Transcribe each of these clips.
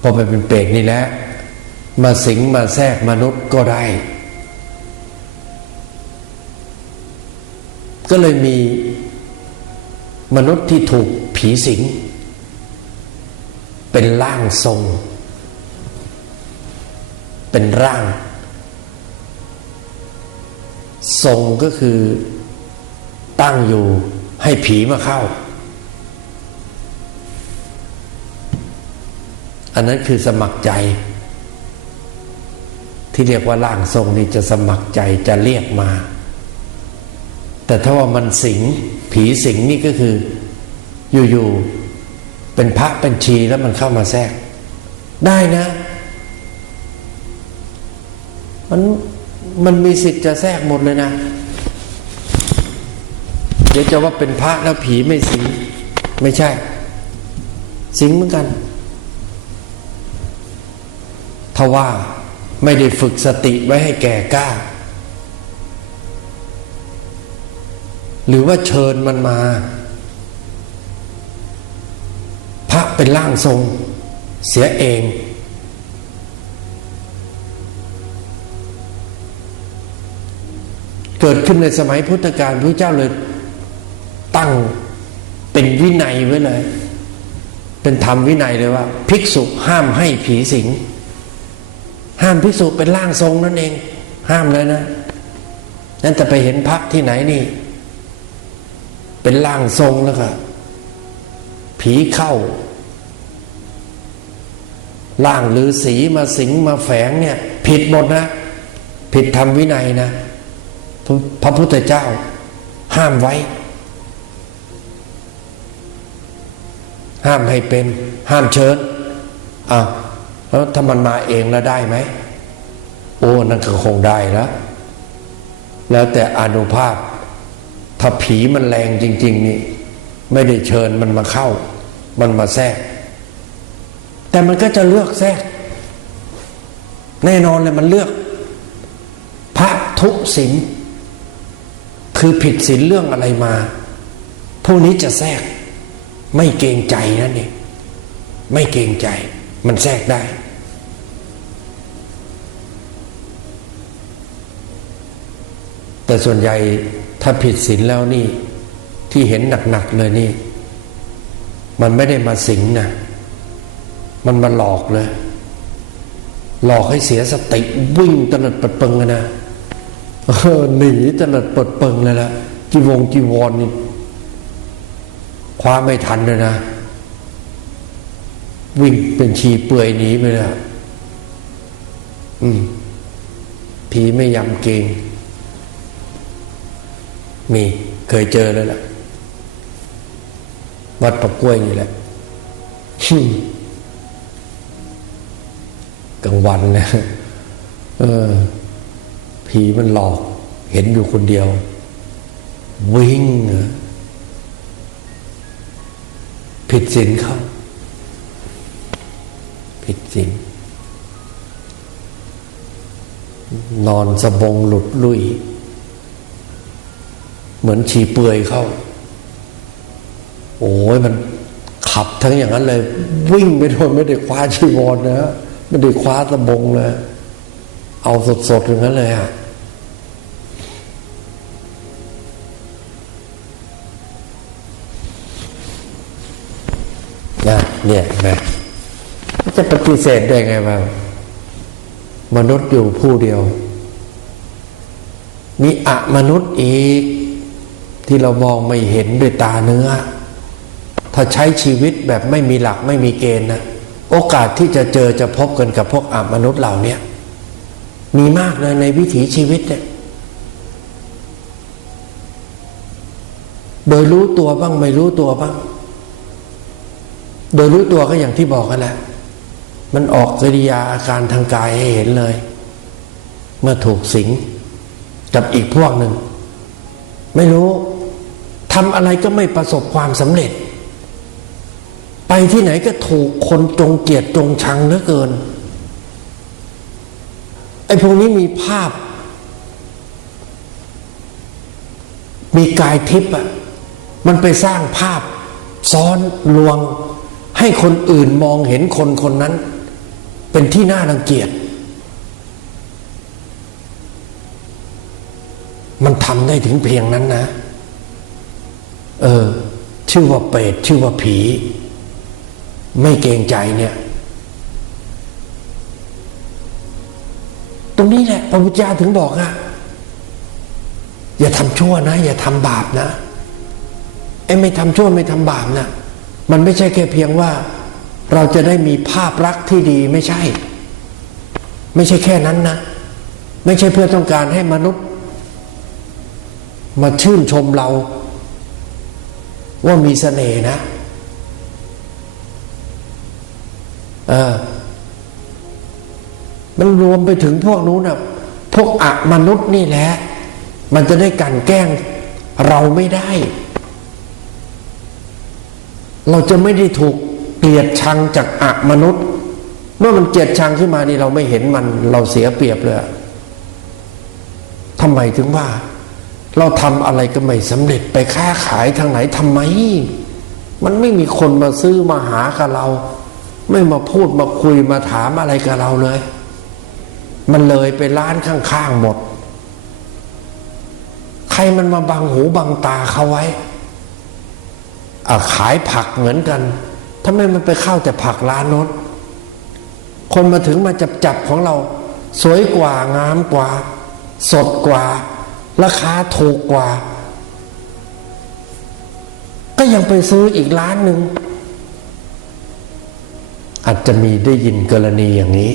พอไปเป็นเปรตนี่แหละมาสิงมาแทรกมนุษย์ก็ได้ ก็เลยมีมนุษย์ที่ถูกผีสิง เป็นร่างทรง เป็นร่าง ทรงก็คือตั้งอยู่ให้ผีมาเข้า อันนั้นคือสมัครใจ ที่เรียกว่าร่างทรงนี่จะสมัครใจจะเรียกมา แต่ถ้าว่ามันสิงผีสิงนี่ก็คืออยู่ๆเป็นพระเป็นชีแล้วมันเข้ามาแทรก ได้นะ มันมันมีสิทธิ์จะแทรกหมดเลยนะ เดี๋ยวจะว่าเป็นพระแล้วผีไม่สิง ไม่ใช่ สิงเหมือนกัน ทว่าไม่ได้ฝึกสติไว้ให้แก่กล้า หรือว่าเชิญมันมา พระเป็นร่างทรง เสียเอง เกิดขึ้นในสมัยพุทธกาลพระเจ้าเลยตั้งเป็นวินัยไว้เลย เป็นธรรมวินัยเลยว่า ภิกษุห้ามให้ผีสิง ห้ามภิกษุเป็นร่างทรงนั่นเอง ห้ามเลยนะนั่นแต่ไปเห็นพระที่ไหนนี่ เป็นร่างทรงแล้วก็ผีเข้าร่างหรือสีมาสิงมาแฝงเนี่ย ผิดหมดนะ ผิดธรรมวินัยนะ พระพุทธเจ้า ห้ามไว้ ห้ามให้เป็น ห้ามเชิญอะ แล้วถ้ามันมาเองแล้วได้ไหม โอ้นั่นก็คงได้แล้ว แล้วแต่อนุภาพ ถ้าผีมันแรงจริง ๆ นี่ ไม่ได้เชิญมันมาเข้า มันมาแทรก แต่มันก็จะเลือกแทรก แน่นอนเลยมันเลือก พระทุศิลคือผิดศีลเรื่องอะไรมา พวกนี้จะแทรก ไม่เกรงใจนั่นเองไม่เกรงใจ มันแทรกได้ แต่ส่วนใหญ่ถ้าผิดศีลแล้วนี่ ที่เห็นหนักๆเลยนี่ มันไม่ได้มาสิงนะมันมาหลอกเลย หลอกให้เสียสติวิ่งตลิดปิดเปิงเลยนะหนีตลิดปิดเปิงเลยละจีวงจีวรนนี่คว้าไม่ทันเลยนะ วิ่งเป็นชีเปื่อยหนีไปเลยอืมผีไม่ยำเกง มีเคยเจอแล้วล่ะ วัดปะกล้วยนี่แหละกลางวันนะเออ ผีมันหลอก เห็นอยู่คนเดียว วิ่งผิดศีลเขาผิดศีลนอนสบงหลุดลุย เหมือนฉีเปื่อยเข้า โอ้ยมันขับทั้งอย่างนั้นเลย วิ่งไปโดนไม่ได้คว้าชีวรนะไม่ได้คว้าสบงเลย เอาสดๆอย่างนั้นเลยอะนะเนี่ยนะจะปฏิเสธได้ไงบ้างมนุษย์อยู่ผู้เดียว มีอะมนุษย์อีก ที่เรามองไม่เห็นด้วยตาเนื้อ ถ้าใช้ชีวิตแบบไม่มีหลักไม่มีเกณฑ์นะโอกาสที่จะเจอจะพบกันกับพวกอมนุษย์เหล่านี้มีมากเลยในวิถีชีวิตเนี่ยโดยรู้ตัวบ้างไม่รู้ตัวบ้าง โดยรู้ตัวก็อย่างที่บอกกันแหละมันออกกิริยาอาการทางกายให้เห็นเลย เมื่อถูกสิงกับอีกพวกหนึ่ง ไม่รู้ ทำอะไรก็ไม่ประสบความสำเร็จ ไปที่ไหนก็ถูกคนจงเกียดจงชังเหลือเกิน ไอ้พวกนี้มีภาพ มีกายทิพย์อะมันไปสร้างภาพ ซ้อนลวง ให้คนอื่นมองเห็นคนคนนั้น เป็นที่น่ารังเกียจมันทำได้ถึงเพียงนั้นนะ เออ ชื่อว่าเปรตชื่อว่าผี ไม่เกรงใจเนี่ย ตรงนี้แหละพระพุทธเจ้าถึงบอกอะอย่าทำชั่วนะ อย่าทำบาปนะไอ้ไม่ทำชั่วไม่ทำบาปนะมันไม่ใช่แค่เพียงว่า เราจะได้มีภาพลักษณ์ที่ดีไม่ใช่ ไม่ใช่แค่นั้นนะ ไม่ใช่เพื่อต้องการให้มนุษย์ มาชื่นชมเรา ว่ามีเสน่ห์นะเออมันรวมไปถึงพวกนู้นนะพวกอะมนุษย์นี่แหละ มันจะได้กลันแกล้งเราไม่ได้ เราจะไม่ได้ถูกเกลียดชังจากอะมนุษย์ เมื่อมันเกลียดชังขึ้นมานี่เราไม่เห็นมันเราเสียเปรียบเลยทำไมถึงว่า เราทำอะไรก็ไม่สำเร็จไปค้าขายทางไหนทำไม มันไม่มีคนมาซื้อมาหากับเรา ไม่มาพูดมาคุยมาถามอะไรกับเราเลย มันเลยไปร้านข้างๆหมด ใครมันมาบังหูบังตาเขาไว้อะขายผักเหมือนกันทำไมมันไปเข้าแต่ผักร้านโน้นคนมาถึงมาจับจับของเรา สวยกว่างามกว่า สดกว่า ราคาถูกกว่า ก็ยังไปซื้ออีกร้านหนึ่งอาจจะมีได้ยินกรณีอย่างนี้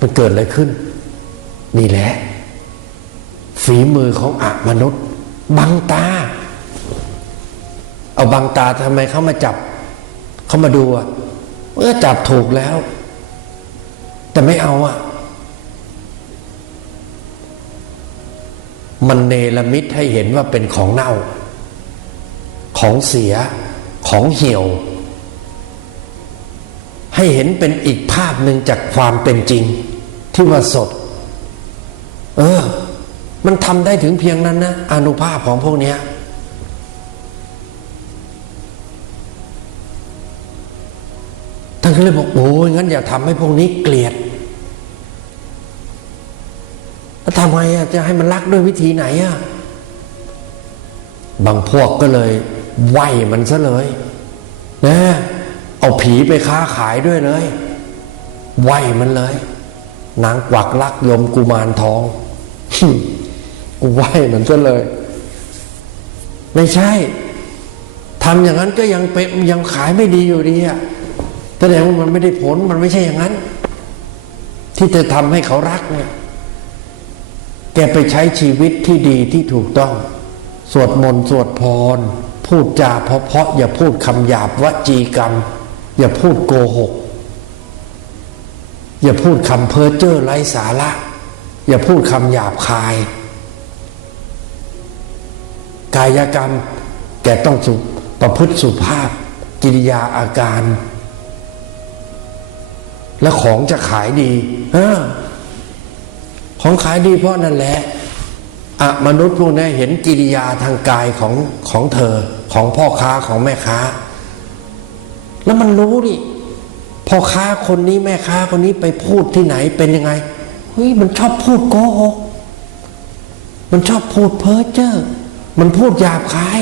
มันเกิดอะไรขึ้น นี่แหละ ฝีมือของอะมนุษย์ บังตา เอาบังตาทำไมเขามาจับ เขามาดูอะเออจับถูกแล้ว แต่ไม่เอาอะ มันเนรมิตให้เห็นว่าเป็นของเน่า ของเสียของเหี่ยว ให้เห็นเป็นอีกภาพหนึ่งจากความเป็นจริง ที่ว่าสด เออ มันทำได้ถึงเพียงนั้นนะอนุภาพของพวกเนี้ยท่านก็เลยบอกโอ้ยงั้นอย่าทำให้พวกนี้เกลียด แล้วทำไงอะจะให้มันรักด้วยวิธีไหนอะบางพวกก็เลยไหวมันซะเลยนะเอาผีไปค้าขายด้วยเลยไหวมันเลย นางกวักลักยมกุมารทองกูไหวมันซะเลย ไม่ใช่ทำอย่างนั้นก็ยังเป็นยังขายไม่ดีอยู่ดีอะแสดงว่ามันไม่ได้ผลมันไม่ใช่อย่างนั้น ที่จะทำให้เขารักเนี่ย แกไปใช้ชีวิตที่ดีที่ถูกต้อง สวดมนต์สวดพร พูดจาเพราะๆอย่าพูดคำหยาบวจีกรรม อย่าพูดโกหก อย่าพูดคำเพ้อเจ้อไร้สาระ อย่าพูดคำหยาบคาย กายกรรมแกต้องสุประพฤติสุภาพ กิริยาอาการ และของจะขายดี เออ ของขายดีเพราะนั่นแหละอะมนุษย์พวกนี้เห็นกิริยาทางกายของของเธอของพ่อค้าของแม่ค้า แล้วมันรู้ดิพ่อค้าคนนี้แม่ค้าคนนี้ไปพูดที่ไหนเป็นยังไงเฮ้ยมันชอบพูดโกหกมันชอบพูดเพ้อเจ้อมันพูดหยาบคาย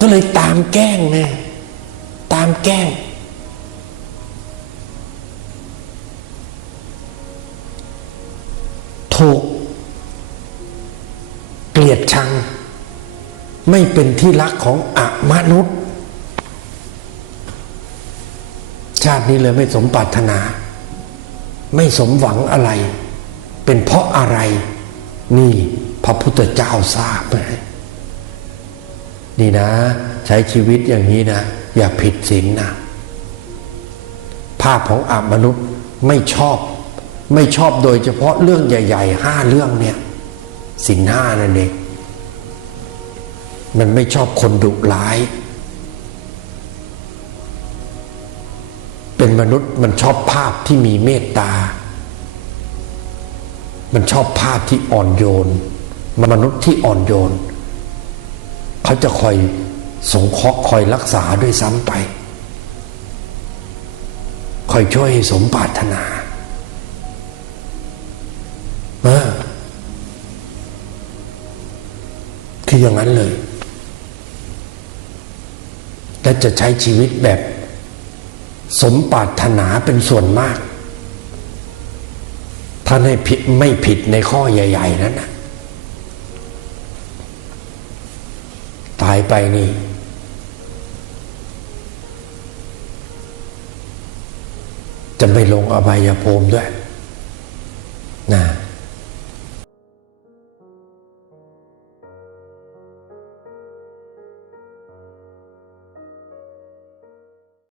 ก็เลยตามแกล้งไงตามแกล้ง ถูก เกลียดชัง ไม่เป็นที่รักของอมนุษย์ ชาตินี้เลยไม่สมปรารถนา ไม่สมหวังอะไร เป็นเพราะอะไร นี่พระพุทธเจ้าทราบไหมนี่นะ ใช้ชีวิตอย่างนี้นะ อย่าผิดศีลนนะภาพของอมนุษย์ไม่ชอบ ไม่ชอบโดยเฉพาะเรื่องใหญ่ๆห้าเรื่องเนี่ยสินห้านั่นเองมันไม่ชอบคนดุร้าย เป็นมนุษย์มันชอบภาพที่มีเมตตา มันชอบภาพที่อ่อนโยน มนุษย์ที่อ่อนโยน เขาจะคอยสงเคราะห์คอยรักษาด้วยซ้ำไป คอยช่วยสมปรารถนา คืออย่างนั้นเลย และจะใช้ชีวิตแบบ สมปรารถนาเป็นส่วนมาก ท่านให้ผิดไม่ผิดในข้อใหญ่ ๆ นั้นนะตายไปนี่ จะไม่ลงอบายภูมิด้วยนะ